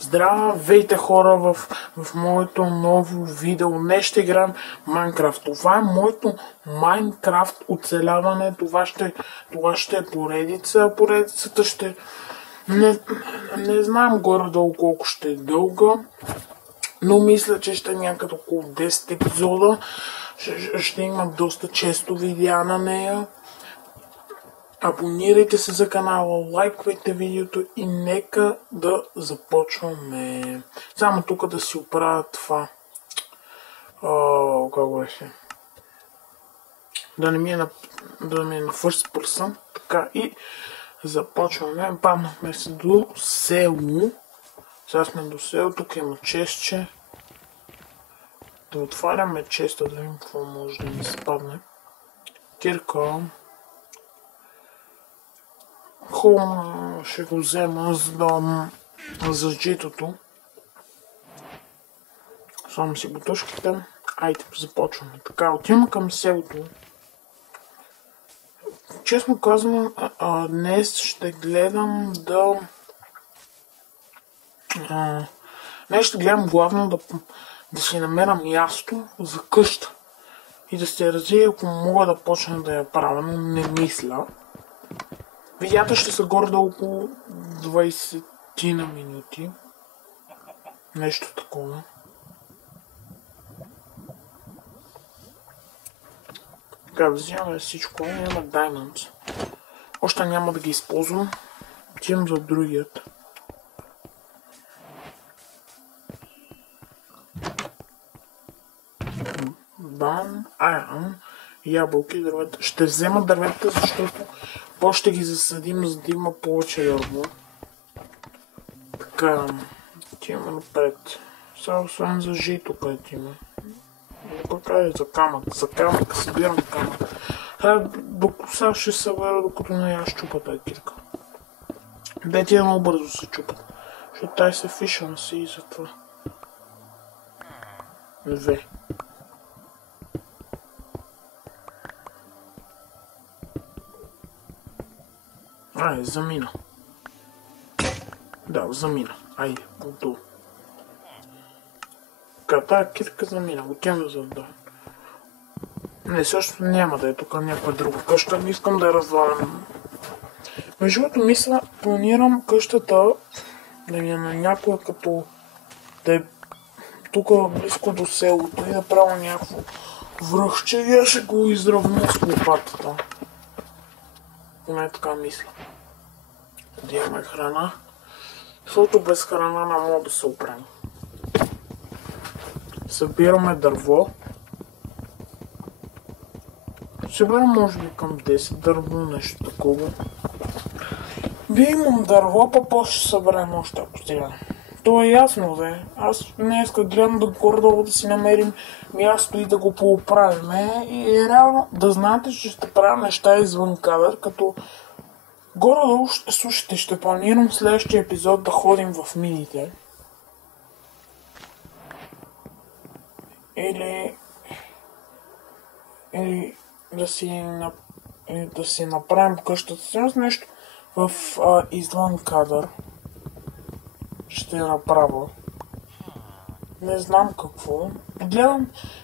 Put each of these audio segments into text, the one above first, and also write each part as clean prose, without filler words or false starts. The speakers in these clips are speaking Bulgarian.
Здравейте хора в моето ново видео. Днес ще играем Майнкрафт. Това е моето Майнкрафт оцеляване. Това ще е поредица. Поредицата ще... Не знам горе-долу колко ще е дълга, но мисля, че ще е някъде около 10 епизода. Ще има доста често видеа на нея. Абонирайте се за канала, лайквайте видеото и нека да започваме. Само тук да си оправя това. Как беше? Да не ми е на first person. Така и започваме. Паднахме се до село. Сега сме до село. Тук има честче. Да отваряме честа, да видим какво може да ни спадне. Кирка. Хубаво ще го взема за житото. Само си бутушките. Айде, започваме. Така, отиваме към селото. Честно казвам, днес ще гледам днес ще гледам главно да си намеря място за къща. И да се развия, ако мога да почна да я правя, но не мисля. Видеята ще са горе около 20 на минути. Нещо такова. Така, взимаме всичко. Има Diamonds. Още няма да ги използвам. Отивам за другият. Бам, ябълки, дървета. Ще взема дървета, защото ще ги засадим, за да има повече дърво. Така, отиваме напред. Сега освен за жито, където има. Така е за камък. За камък, събирам камък. Сега ще събера, докато не я щупа тази кирка. Де тия много бързо се чупат. Защото тази се фишън си и затова. Две. Замина. Да, замина. Айде, отдолу. Така, тая кирка замина. Отивам за да. Не, също няма да е тук някаква друга къща. Не искам да я развалям. Между другото, мисля, планирам къщата да ми е на някоя като да е тук близко до селото и да правя някакво връхче и я ще го изравня с лопатата. Поне така мисля. Да имаме храна. Защото без храна не мога да се оправим. Събираме дърво. Събирам може би към 10 дърво, нещо такова. Вие имам дърво, после ще съберем още ако сега. То е ясно, бе. Аз днес гледам да горе-долу да си намерим място и да го пооправим. И реално да знаете, че ще правя неща извън кадър, като горе-долу, слушайте, ще планирам следващия епизод да ходим в мините. Или да си направим къщата. Сега нещо в извън кадър ще направя. Не знам какво.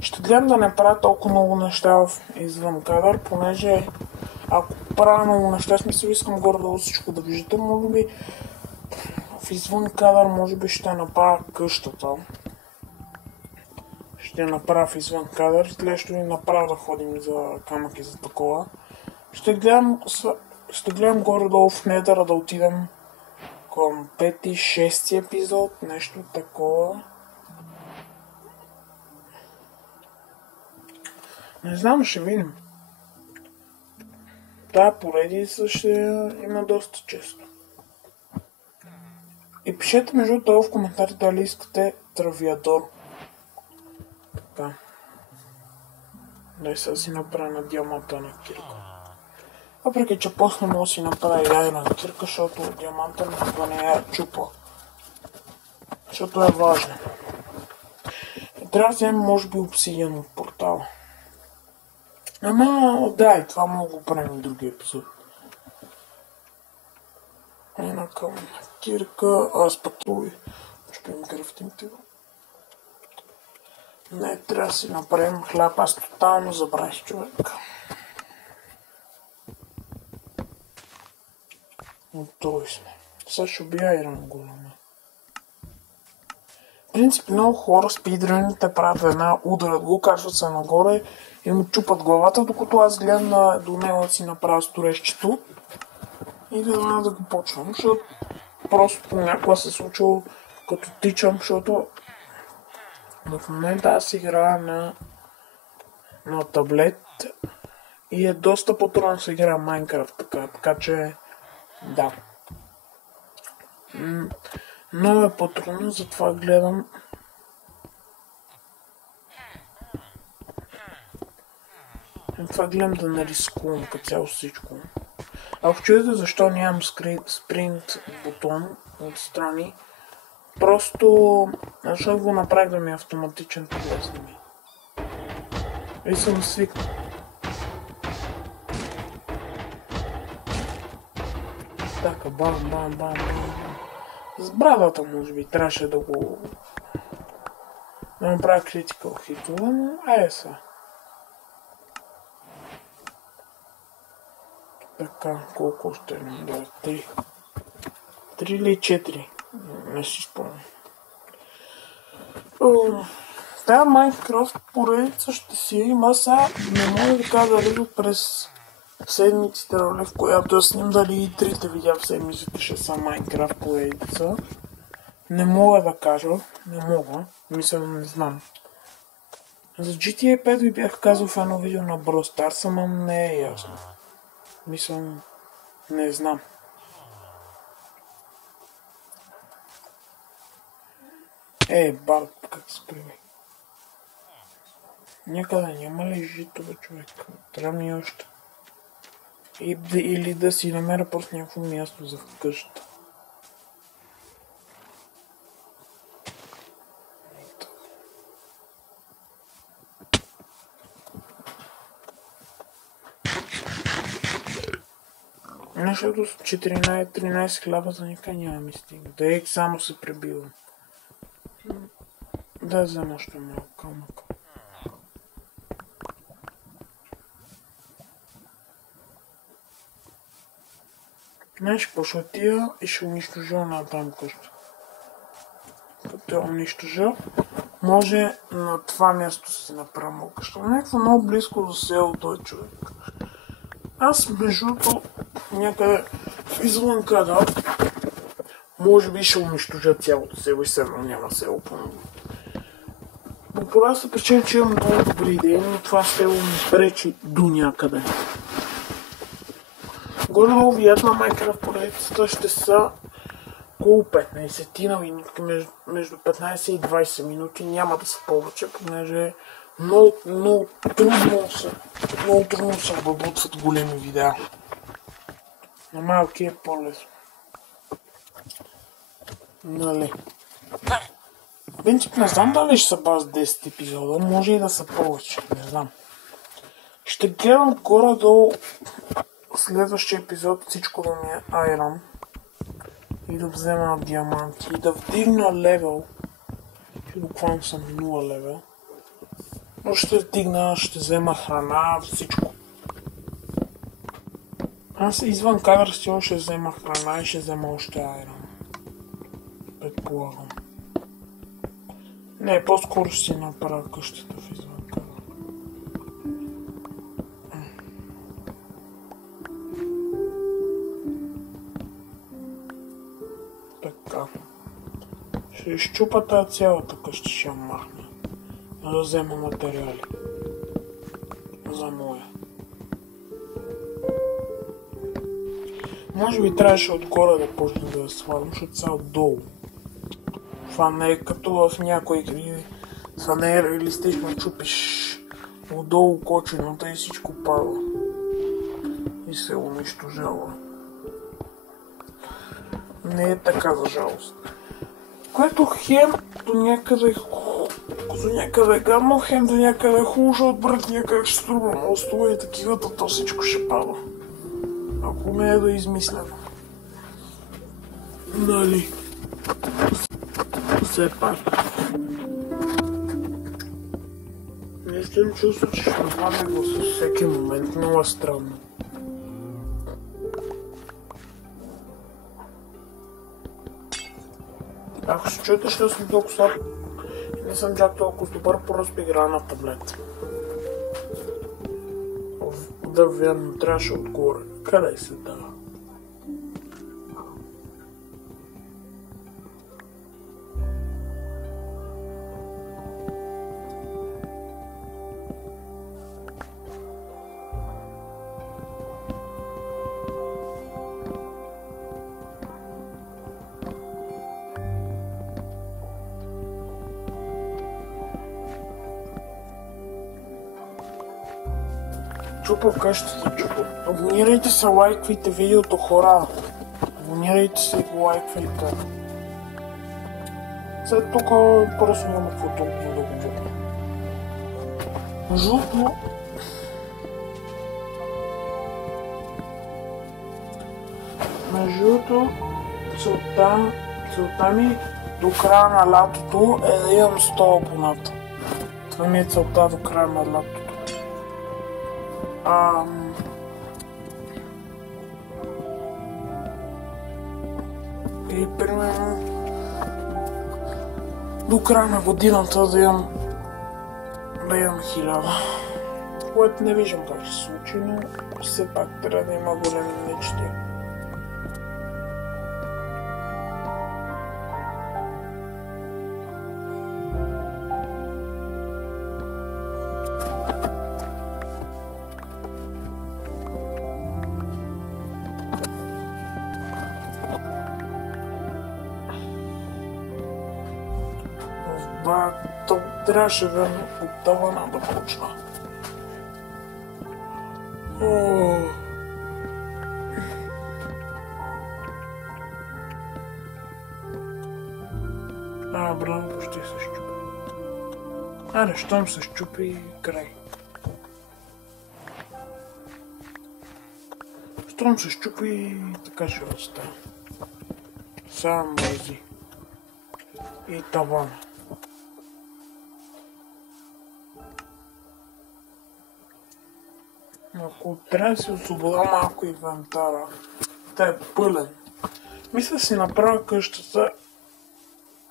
Ще гледам да не правя толкова много неща в извън кадър, понеже ако правя много неща, смисъл искам горе-долу всичко да виждате, може би в извън кадър може би ще направя къщата. Ще направя в извън кадър, след ще ви направя да ходим за камък и за такова. Ще гледам горе-долу в Нетъра да отидем към 5-6 епизод, нещо такова. Не знам, ще видим. Тая поредица ще има доста често. И пишете между това в коментарите дали искате травиадор. Така. Дай сега си направя на диаманта на кирка. Въпреки, че после мога да си направя ядрена кирка, защото диаманта никога не я чупа. Защото е важно. Трябва да вземем може би обсидиан от портала. Ама, да, и това мога да го правим в другия епизод. Една към кирка, аз пък Майнкрафт го. Не, трябва да си направим хляб. Аз тотално забравих, човек. Готови сме. Сега ще убия Айрон Голема. В принцип много хора спидраните правят една, ударят го, качват се нагоре и му чупат главата, докато аз гледам до него да си направя сторещето и да го почвам, защото просто понякога се случва като тичам, защото в момента аз играя на таблет и е доста по-трудно да се играе Майнкрафт, така че да. Много е по-трудно, затова гледам да не рискувам като цяло всичко. Ако чуете защо нямам спринт бутон отстрани, просто защото го направих да ми е автоматичен поглед ми. И съм свикнал. Така, бам. С брадата може би трябваше да направя критикал хитове, но са. Така, колко още имам? Да, 3. 3 или 4? Не си спомням. Тая Майнкрафт поредица ще си има. Сега не мога да кажа дали през седмиците, в която я сним, дали и трите видеа в седмиците ще са Майнкрафт поредица. Не мога да кажа. Не мога. Мисля, не знам. За GTA 5 ви бях казал в едно видео на Brawl Stars, ама не е ясно. Мисля, не знам. Барт, как се прави? Някъде няма ли жито, бе, човек? Трябва ми още. Или да си намеря просто някакво място за къщата. Защото с 14-13 хляба за никъде няма ми стига. Да само се пребивам. Да взема още малко камък. Знаеш какво ще отида и ще унищожа на там къща. Като я унищожа, може на това място си направя малко къща. Някакво много близко до селото е, човек. Аз между някъде извън кадър, може би ще унищожа цялото село и седно няма село по-много. По проста причина, че имам много добри идеи, но това село ми пречи до някъде. Горе-долу видеята на Майнкрафт поредицата ще са около 15 минутки, между 15 и 20 минути, няма да са повече, понеже много трудно се обработват големи видеа. На малки е по-лесно. Нали? В принцип не знам дали ще са баз 10 епизода, може и да са повече, не знам. Ще гледам горе-долу следващия епизод всичко да ми е айрон и да взема диаманти и да вдигна левел, че буквално съм 0 левел. Но ще вдигна, ще взема храна, всичко. Аз извън кадър ще взема храна и ще взема още айрон. Предполагам. Не, по-скоро ще си направя къщата в извън кадър. Така. Ще изчупа тази цялата къща, ще я махна. Да взема материали. За моя. Може би трябваше отгоре да почна да я слагам, защото са отдолу. Това не е като в някои игри. Това не е реалистично, чупиш отдолу кочината и всичко пада. И се унищожава. Не е така, за жалост. Което хем до някъде е гадно, хем до някъде е хубаво, защото брат някъде ще струва мостове и такива, то всичко ще пада. Ако ме е да измислено. Нали. все пак. Нещо им чувство, че ще нападне гласа всеки момент. Много е странно. Ако се чуете, че съм толкова слаб и не съм чак толкова добър, просто играя на таблет. Да, верно, трябваше отгоре. Къде се дава? Чупа къщата, чупа. Абонирайте се, лайквайте видеото, хора. Абонирайте се и го лайквайте. След тук просто няма какво толкова да говоря. Между другото, целта ми до края на лятото е да имам 100 абоната. Това ми е целта до края на лятото. И примерно до края на годината да имам 1000. Което не виждам как ще се случи, но все пак трябва да има големи мечти. Трябваше верно от тавана да почна. Браво, почти се щупи. Аре, щом се щупи, край. Щом се щупи, така ще остане. Само мързи. И тавана. Ако трябва да си освобода малко инвентара, той е пълен. Мисля да си направя къщата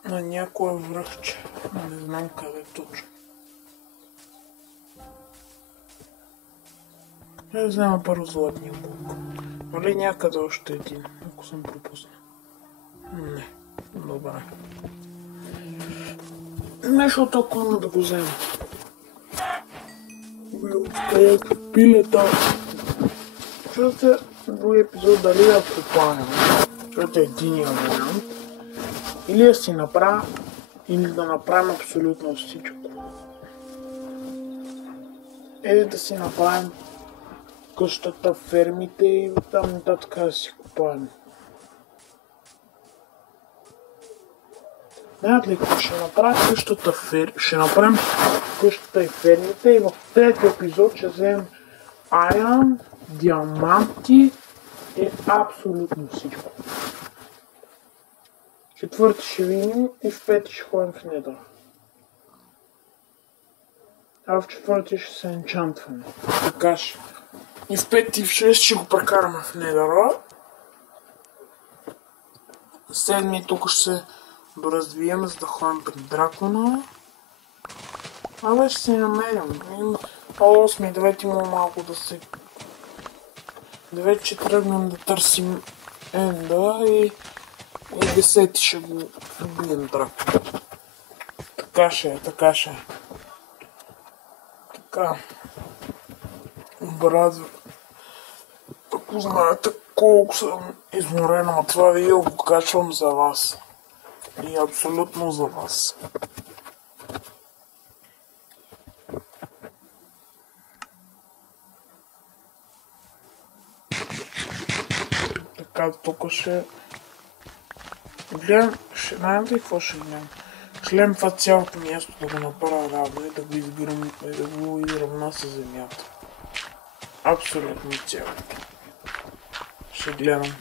на някое връхче. Не знам къде точно. Я взема първо златния блок. Нали някъде още един, ако съм пропуснал. Не. Добре. Нещо толкова да го взема. Където пилета. Чувате други епизод дали да купаем. Чувате единия вариант. Или да си направя, или да направим абсолютно всичко. Или да си направим къщата, фермите и там нататък да си купаем. Знаете ли какво ще направим къщата, ще направим къщата и фермите и в трети епизод ще вземем айрон, диаманти и абсолютно всичко. Четвърти ще видим и в пети ще ходим в недър. А в четвърти ще се енчантваме. Така ще. И в пети и в шест ще го прекараме в недъра. Седми тук ще се доразвием, за да ходим при дракона. Абе ще си намерим. 8 и 9 има малко да се... 9 ще тръгнем да търсим енда и 10 ще го бием дракона. Така ще е, така ще е. Така. Брат, ако знаете колко съм изморен, ама това видео го качвам за вас. И абсолютно за вас. Така, тук ще... Гледам, знаете ли какво ще гледам? Ще гледам това цялото място да го направя равно и да го избирам и да го изравна с земята. Абсолютно цялото. Ще гледам.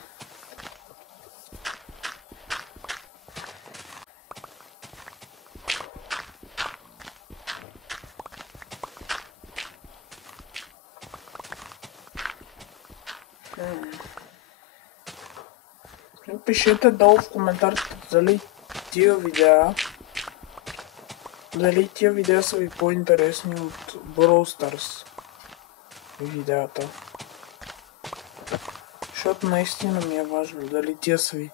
пишете долу в коментарите дали тия видеа са ви по-интересни от Brawl Stars видеята. Защото наистина ми е важно дали тия са ви.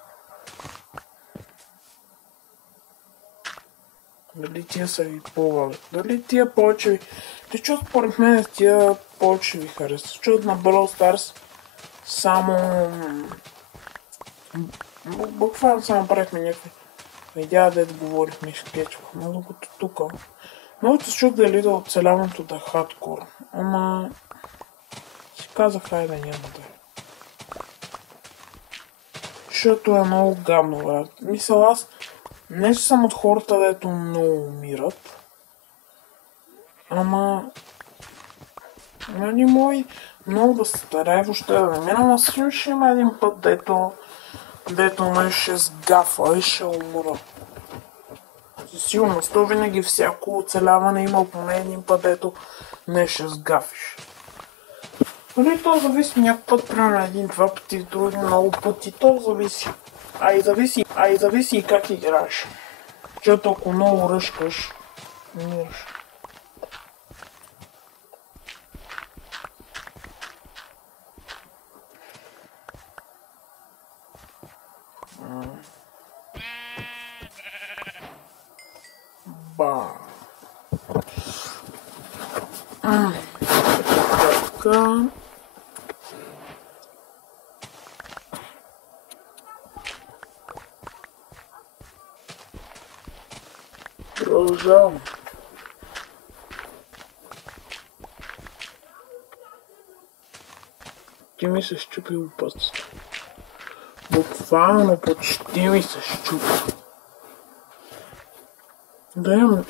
Дали тия са ви по-важни. Дали тия повече ви. Защото според мен тия повече ви харесват. Защото на Brawl Stars само буквално само правихме някакви видеа, дето говорихме и скетчвахме, докато тук. Много се чух дали да оцеляването да е хардкор, ама си казах, хайде няма да е. Защото е много гадно, брат. Мисля, аз не съм от хората, дето много умират, ама нали мой много да се старае въобще да не мина, но сигурно ще има един път, дето ме ще сгафа и ще умра. Със сигурност, то винаги всяко оцеляване има поне един път, дето не ще сгафиш. Нали, то зависи някой път, примерно един-два пъти, други много пъти, то зависи. А и зависи и как играеш. Защото ако много ръшкаш, умираш. Ба. Така. Продължавам. Ти ми се щупи опътството. Буквално почти ми се щупи. Да имам...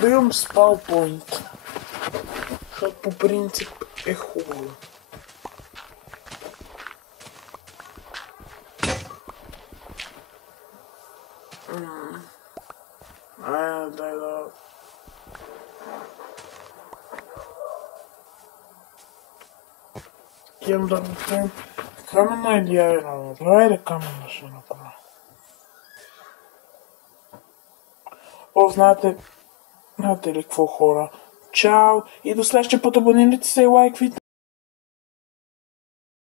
Да имам спал поинт. Защото по принцип е хубаво. Дай да... Имам да направим камена или айрона. Айде камена ще направя. О, знаете ли какво, хора? Чао и до следващия път, абонирайте се и лайквайте.